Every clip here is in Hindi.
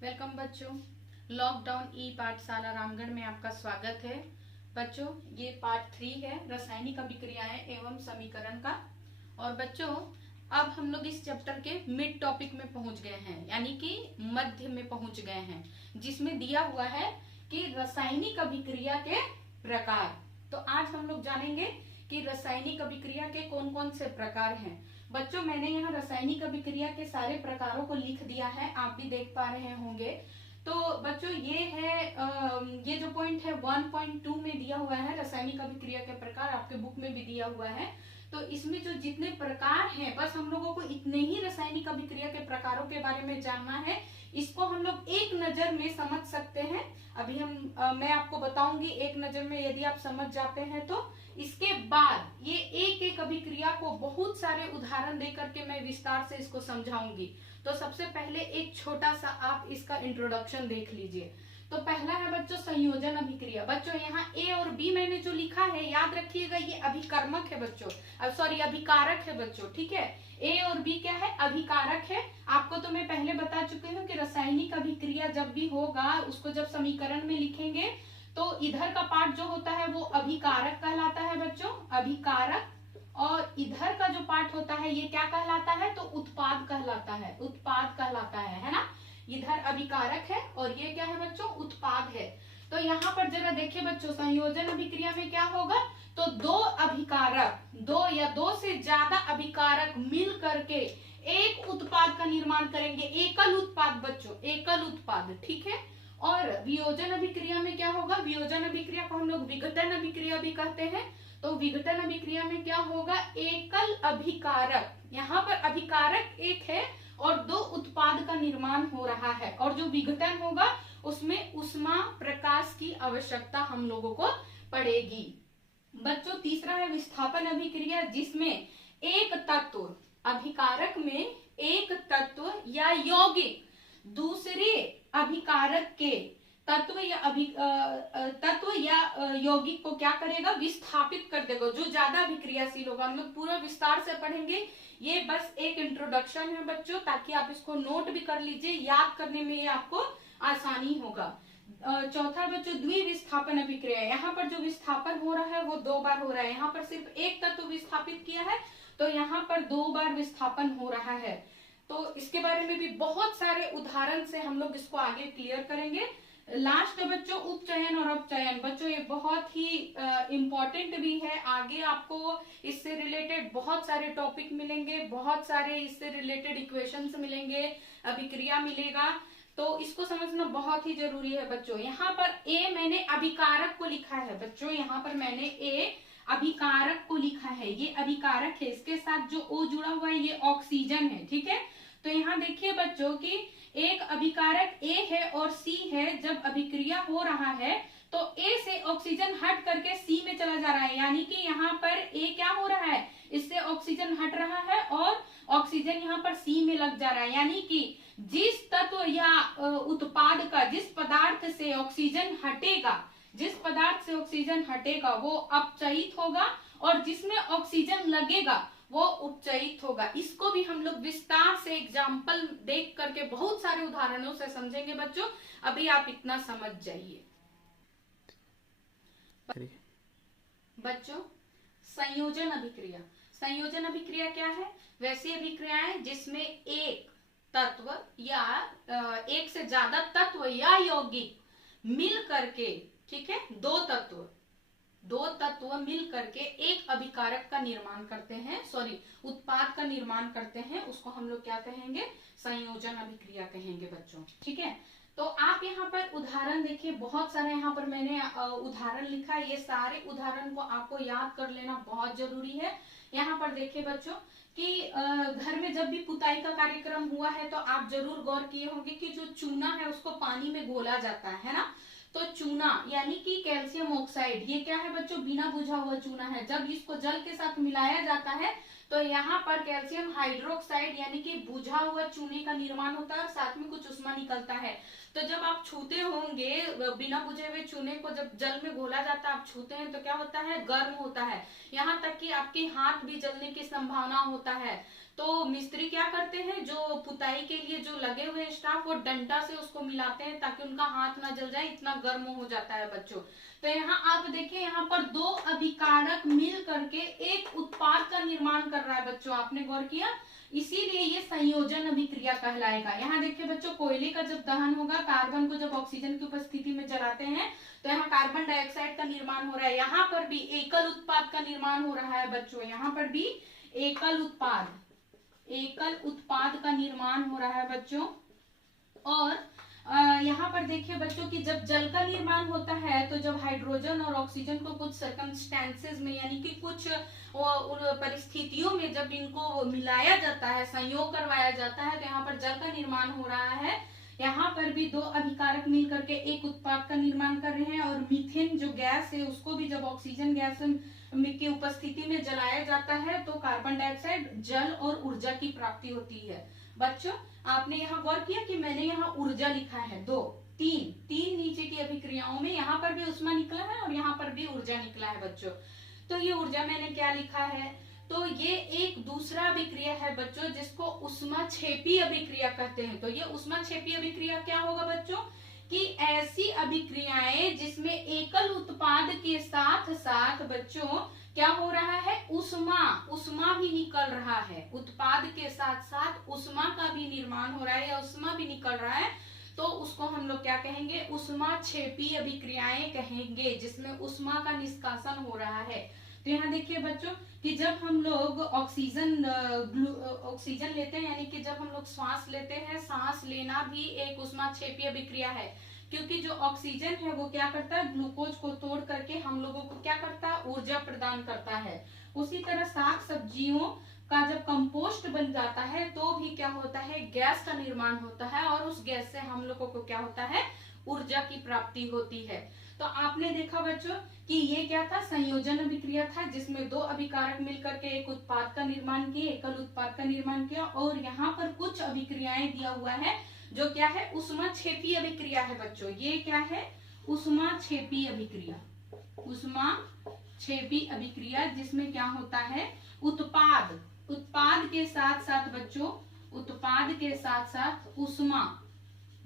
वेलकम बच्चों। लॉकडाउन ई पाठशाला रामगढ़ में आपका स्वागत है। बच्चों ये पार्ट 3 है, रासायनिक अभिक्रियाएं एवं समीकरण का। और बच्चों अब हम लोग इस चैप्टर के मिड टॉपिक में पहुंच गए हैं, यानी कि मध्य में पहुंच गए हैं, जिसमें दिया हुआ है कि रासायनिक अभिक्रिया के प्रकार। तो आज हम लोग जानेंगे कि रासायनिक अभिक्रिया के कौन कौन से प्रकार हैं। बच्चों मैंने यहाँ रासायनिक अभिक्रिया के सारे प्रकारों को लिख दिया है, आप भी देख पा रहे होंगे। तो बच्चों ये है ये जो पॉइंट है 1.2 में दिया हुआ है, रासायनिक अभिक्रिया के प्रकार, आपके बुक में भी दिया हुआ है। तो इसमें जो जितने प्रकार हैं, बस हम लोगों को इतने ही रासायनिक अभिक्रिया के प्रकारों के बारे में जानना है। इसको हम लोग एक नजर में समझ सकते हैं। अभी मैं आपको बताऊंगी एक नजर में, यदि आप समझ जाते हैं तो इसके बाद ये एक एक अभिक्रिया को बहुत सारे उदाहरण देकर के मैं विस्तार से इसको समझाऊंगी। तो सबसे पहले एक छोटा सा आप इसका इंट्रोडक्शन देख लीजिए। तो पहला है बच्चों संयोजन अभिक्रिया। बच्चों यहाँ ए और बी मैंने जो लिखा है याद रखिएगा, ये अभिकर्मक है बच्चों, सॉरी अभिकारक है बच्चों, ठीक है। ए और बी क्या है? अभिकारक है। आपको तो मैं पहले बता चुकी हूँ कि रासायनिक अभिक्रिया जब भी होगा, उसको जब समीकरण में लिखेंगे तो इधर का पार्ट जो होता है वो अभिकारक कहलाता है बच्चों, अभिकारक। और इधर का जो पार्ट होता है ये क्या कहलाता है? तो उत्पाद कहलाता है, उत्पाद कहलाता है ना। इधर अभिकारक है और ये क्या है बच्चों? उत्पाद है। तो यहाँ पर जरा देखिए बच्चों, संयोजन अभिक्रिया में क्या होगा? तो दो अभिकारक, दो या दो से ज्यादा अभिकारक मिल करके एक उत्पाद का निर्माण करेंगे, एकल उत्पाद बच्चों, एकल उत्पाद, ठीक है। और वियोजन अभिक्रिया में क्या होगा? वियोजन अभिक्रिया को हम लोग विघटन अभिक्रिया भी कहते हैं। तो विघटन अभिक्रिया में क्या होगा? एकल अभिकारक, यहाँ पर अभिकारक एक है और दो उत्पाद का निर्माण हो रहा है, और जो विघटन होगा उसमें उष्मा प्रकाश की आवश्यकता हम लोगों को पड़ेगी। बच्चों तीसरा है विस्थापन अभिक्रिया, जिसमें एक तत्व, अभिकारक में एक तत्व या यौगिक दूसरे अभिकारक के तत्व या यौगिक को क्या करेगा? विस्थापित कर देगा, जो ज्यादा अभिक्रियाशील होगा। हम लोग पूरा विस्तार से पढ़ेंगे, ये बस एक इंट्रोडक्शन है बच्चों, ताकि आप इसको नोट भी कर लीजिए, याद करने में ये आपको आसानी होगा। चौथा बच्चों द्विविस्थापन अभिक्रिया। यहाँ पर जो विस्थापन हो रहा है वो दो बार हो रहा है, यहाँ पर सिर्फ एक तत्व विस्थापित किया है, तो यहाँ पर दो बार विस्थापन हो रहा है। तो इसके बारे में भी बहुत सारे उदाहरण से हम लोग इसको आगे क्लियर करेंगे। लास्ट है बच्चों उपचयन और अपचयन। बच्चों ये बहुत ही इम्पोर्टेंट भी है, आगे आपको इससे रिलेटेड बहुत सारे टॉपिक मिलेंगे, बहुत सारे इससे रिलेटेड इक्वेशंस मिलेंगे, अभिक्रिया मिलेगा, तो इसको समझना बहुत ही जरूरी है बच्चों। यहाँ पर ए मैंने अभिकारक को लिखा है बच्चों, यहाँ पर मैंने ए अभिकारक को लिखा है, ये अभिकारक है, इसके साथ जो ओ जुड़ा हुआ है ये ऑक्सीजन है, ठीक है। तो यहाँ देखिए बच्चों कि एक अभिकारक ए है और सी है, जब अभिक्रिया हो रहा है तो ए से ऑक्सीजन हट करके सी में चला जा रहा है, यानी कि यहाँ पर ए क्या हो रहा है? इससे ऑक्सीजन हट रहा है और ऑक्सीजन यहाँ पर सी में लग जा रहा है, यानी कि जिस तत्व या उत्पाद का, जिस पदार्थ से ऑक्सीजन हटेगा, जिस पदार्थ से ऑक्सीजन हटेगा वो अपचयित होगा, और जिसमें ऑक्सीजन लगेगा वो उपचयित होगा। इसको भी हम लोग विस्तार से एग्जाम्पल देख करके बहुत सारे उदाहरणों से समझेंगे बच्चों, अभी आप इतना समझ जाइए। बच्चों संयोजन अभिक्रिया, संयोजन अभिक्रिया क्या है? वैसी अभिक्रियाएं जिसमें एक तत्व या एक से ज्यादा तत्व या यौगिक मिल करके, ठीक है, दो तत्व मिल करके एक अभिकारक का निर्माण करते हैं, सॉरी उत्पाद का निर्माण करते हैं, उसको हम लोग क्या कहेंगे? संयोजन अभिक्रिया कहेंगे बच्चों, ठीक है। तो आप यहाँ पर उदाहरण देखिए, बहुत सारे यहाँ पर मैंने उदाहरण लिखा है, ये सारे उदाहरण को आपको याद कर लेना बहुत जरूरी है। यहाँ पर देखिए बच्चों कि घर में जब भी पुताई का कार्यक्रम हुआ है तो आप जरूर गौर किए होंगे कि जो चूना है उसको पानी में घोला जाता है ना। तो चूना यानी कि कैल्शियम ऑक्साइड, ये क्या है बच्चों? बिना बुझा हुआ चूना है। जब इसको जल के साथ मिलाया जाता है तो यहाँ पर कैल्शियम हाइड्रोक्साइड यानी कि बुझा हुआ चूने का निर्माण होता है और साथ में कुछ उष्मा निकलता है। तो जब आप छूते होंगे बिना बुझे हुए चूने को, जब जल में घोला जाता है, आप छूते हैं तो क्या होता है, गर्म होता है, यहाँ तक कि आपके हाथ भी जलने की संभावना होता है। तो मिस्त्री क्या करते हैं, जो पुताई के लिए जो लगे हुए स्टाफ, वो डंडा से उसको मिलाते हैं ताकि उनका हाथ ना जल जाए, इतना गर्म हो जाता है बच्चों। तो यहाँ आप देखिए, यहाँ पर दो अभिकारक मिल करके एक उत्पाद का निर्माण कर रहा है बच्चों, आपने गौर किया, इसीलिए ये संयोजन अभिक्रिया कहलाएगा। यहाँ देखिए बच्चों, कोयले का जब दहन होगा, कार्बन को जब ऑक्सीजन की उपस्थिति में जलाते हैं तो यहाँ कार्बन डाइऑक्साइड का निर्माण हो रहा है। यहाँ पर भी एकल उत्पाद का निर्माण हो रहा है बच्चों, यहाँ पर भी एकल उत्पाद का निर्माण हो रहा है बच्चों। और यहाँ पर देखिए बच्चों कि जब जल का निर्माण होता है तो जब हाइड्रोजन और ऑक्सीजन को कुछ सर्कमस्टेंसेस में यानी कि कुछ परिस्थितियों में जब इनको मिलाया जाता है, संयोग करवाया जाता है, तो यहाँ पर जल का निर्माण हो रहा है। यहाँ पर भी दो अभिकारक मिल करके एक उत्पाद का निर्माण कर रहे हैं। और मीथेन जो गैस है उसको भी जब ऑक्सीजन गैस की उपस्थिति में जलाया जाता है तो कार्बन डाइऑक्साइड, जल और ऊर्जा की प्राप्ति होती है। बच्चों आपने यहाँ गौर किया कि मैंने यहाँ ऊर्जा लिखा है, तीन नीचे की अभिक्रियाओं में यहाँ पर भी उष्मा निकला है और यहाँ पर भी ऊर्जा निकला है बच्चों। तो ये ऊर्जा मैंने क्या लिखा है, तो ये एक दूसरा अभिक्रिया है बच्चों जिसको उष्माक्षेपी अभिक्रिया कहते हैं। तो ये उष्माक्षेपी अभिक्रिया क्या होगा बच्चों, कि ऐसी अभिक्रियाएं जिसमें एकल उत्पाद के साथ साथ बच्चों क्या हो रहा है, उष्मा भी निकल रहा है, उत्पाद के साथ साथ उष्मा का भी निर्माण हो रहा है या उष्मा भी निकल रहा है, तो उसको हम लोग क्या कहेंगे, उष्माक्षेपी अभिक्रियाएं कहेंगे, जिसमें उष्मा का निष्कासन हो रहा है। तो यहाँ देखिए बच्चों कि जब हम लोग ऑक्सीजन लेते हैं, यानी कि जब हम लोग श्वास लेते हैं, सांस लेना भी एक उष्माक्षेपी अभिक्रिया है, क्योंकि जो ऑक्सीजन है वो क्या करता है, ग्लूकोज को तोड़ करके हम लोगों को क्या करता है, ऊर्जा प्रदान करता है। उसी तरह साग सब्जियों का जब कंपोस्ट बन जाता है तो भी क्या होता है, गैस का निर्माण होता है और उस गैस से हम लोगों को क्या होता है, ऊर्जा की प्राप्ति होती है। तो आपने देखा बच्चों कि ये क्या था, संयोजन अभिक्रिया था जिसमें दो अभिकारक मिलकर के एक उत्पाद का निर्माण किए, एकल उत्पाद का निर्माण किया। और यहाँ पर कुछ अभिक्रियाएं दिया हुआ है जो क्या है, उष्माक्षेपी अभिक्रिया है बच्चों। ये क्या है, उष्माक्षेपी अभिक्रिया जिसमें क्या होता है, उत्पाद के साथ साथ बच्चों, उत्पाद के साथ साथ उष्मा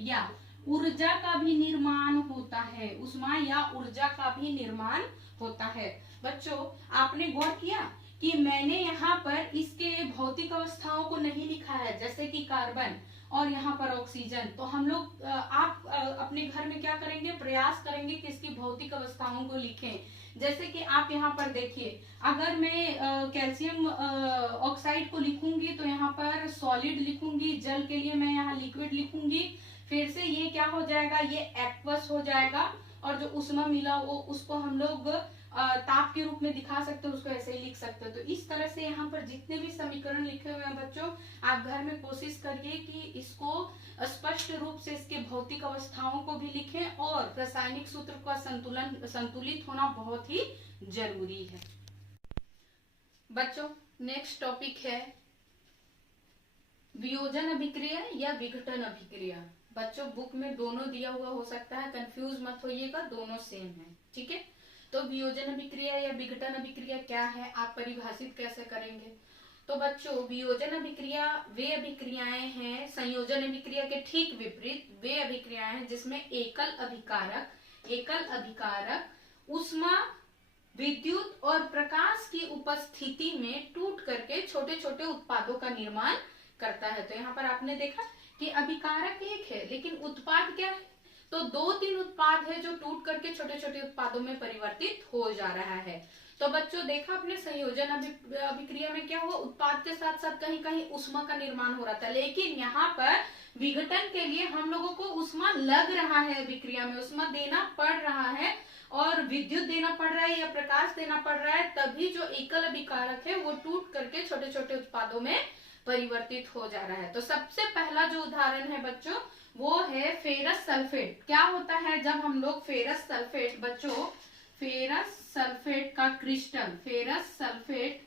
या ऊर्जा का भी निर्माण होता है, उष्मा या ऊर्जा का भी निर्माण होता है। बच्चों आपने गौर किया कि मैंने यहाँ पर इसके भौतिक अवस्थाओं को नहीं लिखा है, जैसे कि कार्बन और यहाँ पर ऑक्सीजन। तो हम लोग आप अपने घर में क्या करेंगे, प्रयास करेंगे कि इसकी भौतिक अवस्थाओं को लिखें। जैसे कि आप यहाँ पर देखिए, अगर मैं कैल्शियम ऑक्साइड को लिखूंगी तो यहाँ पर सॉलिड लिखूंगी, जल के लिए मैं यहाँ लिक्विड लिखूंगी, फिर से ये क्या हो जाएगा, ये एक्वस हो जाएगा। और जो उष्मा मिला वो उसको हम लोग ताप के रूप में दिखा सकते हैं, उसको ऐसे ही लिख सकते हैं। तो इस तरह से यहाँ पर जितने भी समीकरण लिखे हुए हैं बच्चों, आप घर में कोशिश करिए कि इसको स्पष्ट रूप से इसके भौतिक अवस्थाओं को भी लिखें और रासायनिक सूत्र का संतुलित होना बहुत ही जरूरी है। बच्चों नेक्स्ट टॉपिक है वियोजन अभिक्रिया या विघटन अभिक्रिया। बच्चों बुक में दोनों दिया हुआ हो सकता है, कंफ्यूज मत होइएगा, दोनों सेम है, ठीक है। तो वियोजन अभिक्रिया या विघटन अभिक्रिया क्या है, आप परिभाषित कैसे करेंगे। तो बच्चों वियोजन अभिक्रिया वे अभिक्रियाएं हैं, संयोजन अभिक्रिया के ठीक विपरीत वे अभिक्रियाएं हैं जिसमें एकल अभिकारक उष्मा, विद्युत और प्रकाश की उपस्थिति में टूट करके छोटे छोटे उत्पादों का निर्माण करता है। तो यहाँ पर आपने देखा कि अभिकारक एक है लेकिन उत्पाद क्या है, तो 2-3 उत्पाद है जो टूट करके छोटे छोटे उत्पादों में परिवर्तित हो जा रहा है। तो बच्चों देखा अपने संयोजन अभिक्रिया में क्या हुआ, उत्पाद के साथ साथ कहीं कहीं उष्मा का निर्माण हो रहा था, लेकिन यहाँ पर विघटन के लिए हम लोगों को उष्मा लग रहा है, अभिक्रिया में उष्मा देना पड़ रहा है और विद्युत देना पड़ रहा है या प्रकाश देना पड़ रहा है, तभी जो एकल अभिकारक है वो टूट करके छोटे छोटे उत्पादों में परिवर्तित हो जा रहा है। तो सबसे पहला जो उदाहरण है बच्चों वो है फेरस सल्फेट। क्या होता है जब हम लोग फेरस सल्फेट, बच्चों फेरस सल्फेट का क्रिस्टल, फेरस सल्फेट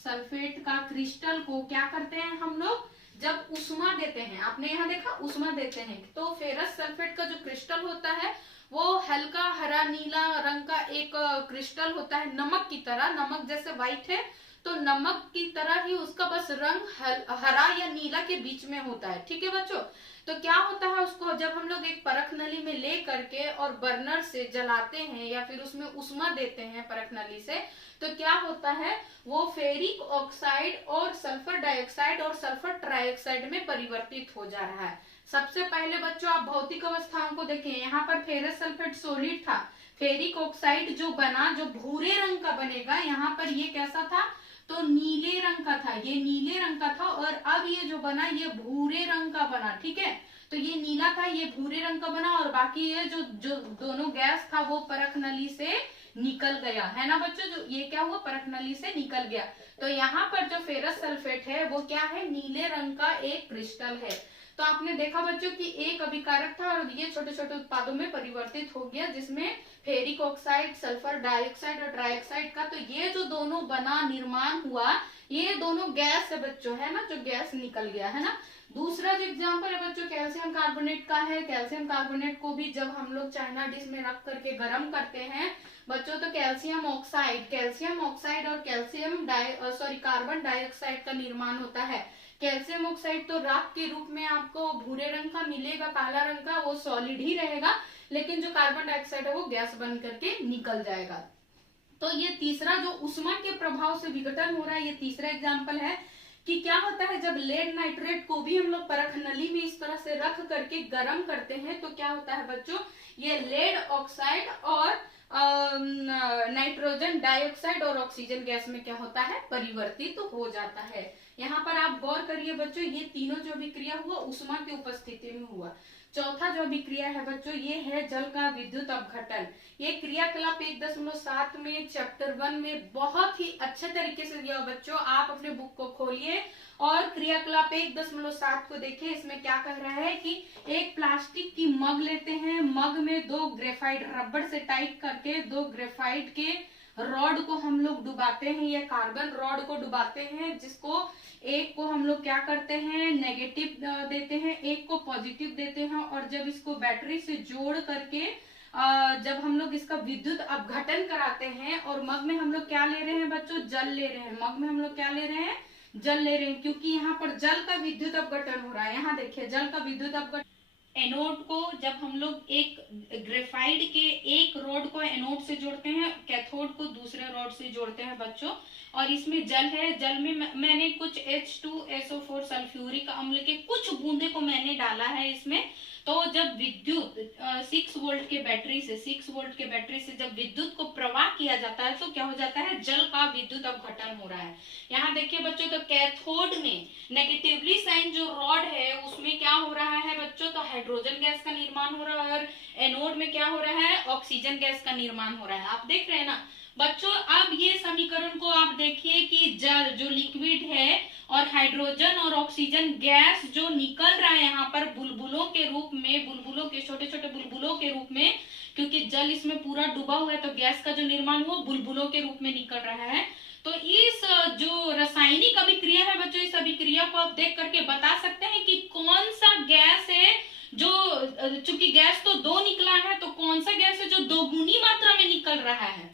सल्फेट का क्रिस्टल को क्या करते हैं हम लोग, जब उष्मा देते हैं, आपने यहाँ देखा उष्मा देते हैं, तो फेरस सल्फेट का जो क्रिस्टल होता है वो हल्का हरा नीला रंग का एक क्रिस्टल होता है, नमक की तरह, नमक जैसे व्हाइट है तो नमक की तरह ही उसका बस रंग हरा या नीला के बीच में होता है। ठीक है बच्चों, तो क्या होता है, उसको जब हम लोग एक परख नली में ले करके और बर्नर से जलाते हैं या फिर उसमें उष्मा देते हैं परख नली से, तो क्या होता है, वो फेरिक ऑक्साइड और सल्फर डाइऑक्साइड और सल्फर ट्राइऑक्साइड में परिवर्तित हो जा रहा है। सबसे पहले बच्चों आप भौतिक अवस्थाओं को देखें, यहाँ पर फेरस सल्फेट सॉलिड था, फेरिक ऑक्साइड जो बना, जो भूरे रंग का बनेगा, यहाँ पर ये कैसा था, तो नीले रंग का था, ये नीले रंग का था, और अब ये जो बना ये भूरे रंग का बना। ठीक है, तो ये नीला था, ये भूरे रंग का बना, और बाकी ये जो जो दोनों गैस था वो परख नली से निकल गया, है ना बच्चों, जो ये क्या हुआ, परख नली से निकल गया। तो यहाँ पर जो फेरस सल्फेट है वो क्या है, नीले रंग का एक क्रिस्टल है। तो आपने देखा बच्चों कि एक अभिकारक था और ये छोटे छोटे उत्पादों में परिवर्तित हो गया, जिसमें फेरिक ऑक्साइड, सल्फर डाइऑक्साइड और ट्राइऑक्साइड का, तो ये जो दोनों बना, निर्माण हुआ, ये दोनों गैस है बच्चों, है ना, जो गैस निकल गया, है ना। दूसरा जो एग्जाम्पल है बच्चों कैल्शियम कार्बोनेट का है। कैल्शियम कार्बोनेट को भी जब हम लोग चाइना डिश में रख करके गर्म करते हैं बच्चों, तो कैल्शियम ऑक्साइड और कार्बन डाइऑक्साइड का निर्माण होता है। कैल्शियम ऑक्साइड तो राख के रूप में आपको भूरे रंग का मिलेगा, काला रंग का, वो सॉलिड ही रहेगा, लेकिन जो कार्बन डाइऑक्साइड है वो गैस बन करके निकल जाएगा। तो ये तीसरा जो उष्मा के प्रभाव से विघटन हो रहा है, ये तीसरा एग्जाम्पल है कि क्या होता है, जब लेड नाइट्रेट को भी हम लोग परख नली में इस तरह से रख करके गर्म करते हैं, तो क्या होता है बच्चों, ये लेड ऑक्साइड और नाइट्रोजन डाइऑक्साइड और ऑक्सीजन गैस में क्या होता है, परिवर्तित हो जाता है। यहाँ पर आप गौर करिए बच्चों, ये तीनों जो अभिक्रिया हुआ उष्मा की उपस्थिति में हुआ। चौथा जो अभिक्रिया है बच्चों, ये है जल का विद्युत अपघटन। ये क्रियाकलाप 1.7 में चैप्टर 1 में बहुत ही अच्छे तरीके से दिया बच्चों। आप अपने बुक को खोलिए और क्रियाकलाप 1.7 को देखिए। इसमें क्या कह रहा है कि एक प्लास्टिक की मग लेते हैं, मग में 2 ग्रेफाइट रबड़ से टाइट करके 2 ग्रेफाइट के रॉड को हम लोग डुबाते हैं, या कार्बन रॉड को डुबाते हैं, जिसको एक को हम लोग क्या करते हैं, नेगेटिव देते हैं, एक को पॉजिटिव देते हैं, और जब इसको बैटरी से जोड़ करके जब हम लोग इसका विद्युत अपघटन कराते हैं, और मग में हम लोग क्या ले रहे हैं बच्चों, जल ले रहे हैं, मग में हम लोग क्या ले रहे हैं, जल ले रहे हैं, क्योंकि यहाँ पर जल का विद्युत अपघटन हो रहा है। यहाँ देखिए जल का विद्युत अपघटन, एनोड को जब हम लोग एक ग्रेफाइट के एक रॉड को एनोड से जोड़ते हैं, कैथोड को दूसरे रॉड से जोड़ते हैं बच्चों, और इसमें जल है, जल में मैंने कुछ H2SO4 सल्फ्यूरिक अम्ल के कुछ बूंदे को मैंने डाला है इसमें। तो जब विद्युत 6 वोल्ट के बैटरी से जब विद्युत को प्रवाह किया जाता है, तो क्या हो जाता है, जल का विद्युत अपघटन हो रहा है। यहाँ देखिए बच्चों, तो कैथोड में नेगेटिवली साइन जो रॉड है उसमें क्या हो रहा है बच्चों, तो हाइड्रोजन गैस का निर्माण हो रहा है, और एनोड में क्या हो रहा है, ऑक्सीजन गैस का निर्माण हो रहा है। आप देख रहे हैं ना बच्चों। अब ये समीकरण को आप देखिए कि जल जो लिक्विड है और हाइड्रोजन और ऑक्सीजन गैस जो निकल रहा है यहाँ पर बुलबुलों के रूप में, बुलबुलों के छोटे छोटे बुलबुलों के रूप में, क्योंकि जल इसमें पूरा डूबा हुआ है, तो गैस का जो निर्माण हुआ बुलबुलों के रूप में निकल रहा है। तो इस जो रासायनिक अभिक्रिया है बच्चों, इस अभिक्रिया को आप देख करके बता सकते हैं कि कौन सा गैस है जो, चूंकि गैस तो 2 निकला है, तो कौन सा गैस है जो 2 गुनी मात्रा में निकल रहा है।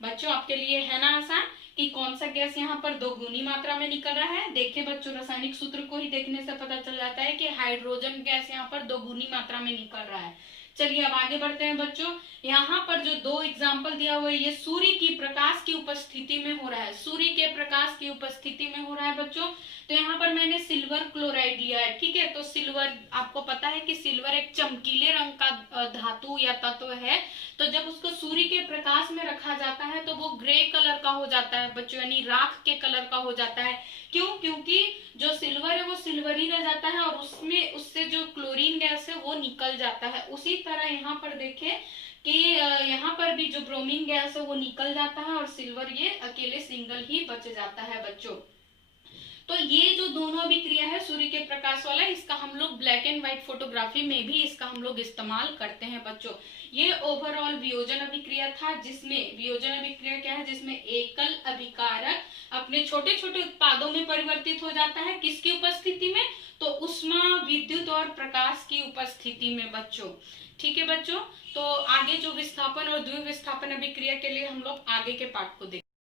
बच्चों आपके लिए है ना आसान कि कौन सा गैस यहाँ पर 2 गुनी मात्रा में निकल रहा है। देखिए बच्चों, रासायनिक सूत्र को ही देखने से पता चल जाता है कि हाइड्रोजन गैस यहाँ पर 2 गुनी मात्रा में निकल रहा है। चलिए अब आगे बढ़ते हैं बच्चों। यहाँ पर जो 2 एग्जाम्पल दिया हुआ है, ये सूर्य की प्रकाश की उपस्थिति में हो रहा है, सूर्य के प्रकाश की उपस्थिति में हो रहा है बच्चों। तो यहाँ पर मैंने सिल्वर क्लोराइड लिया है, ठीक है। तो सिल्वर, आपको पता है कि सिल्वर एक चमकीले रंग का धातु या तत्व है। तो जब उसको सूर्य के प्रकाश में रखा जाता है तो वो ग्रे कलर का हो जाता है बच्चों, यानी राख के कलर का हो जाता है। क्यों? क्योंकि जो सिल्वर है वो सिल्वर ही रह जाता है, और उसमें उससे जो क्लोरीन गैस है वो निकल जाता है। उसी तरह यहाँ पर देखें कि यहाँ पर भी जो ब्रोमीन गैस है वो निकल जाता है, और सिल्वर ये अकेले सिंगल ही बच जाता है बच्चों। तो ये जो दोनों अभिक्रिया है सूर्य के प्रकाश वाला, इसका हम लोग ब्लैक एंड व्हाइट फोटोग्राफी में भी इसका हम लोग इस्तेमाल करते हैं बच्चों। ये ओवरऑल वियोजन अभिक्रिया था, जिसमें वियोजन अभिक्रिया क्या है, जिसमें एकल अभिकारक अपने छोटे छोटे उत्पादों में परिवर्तित हो जाता है, किसकी उपस्थिति में, तो उष्मा, विद्युत और प्रकाश की उपस्थिति में बच्चों। ठीक है बच्चों, तो आगे जो विस्थापन और द्विविस्थापन अभिक्रिया के लिए हम लोग आगे के पाठ को देखें।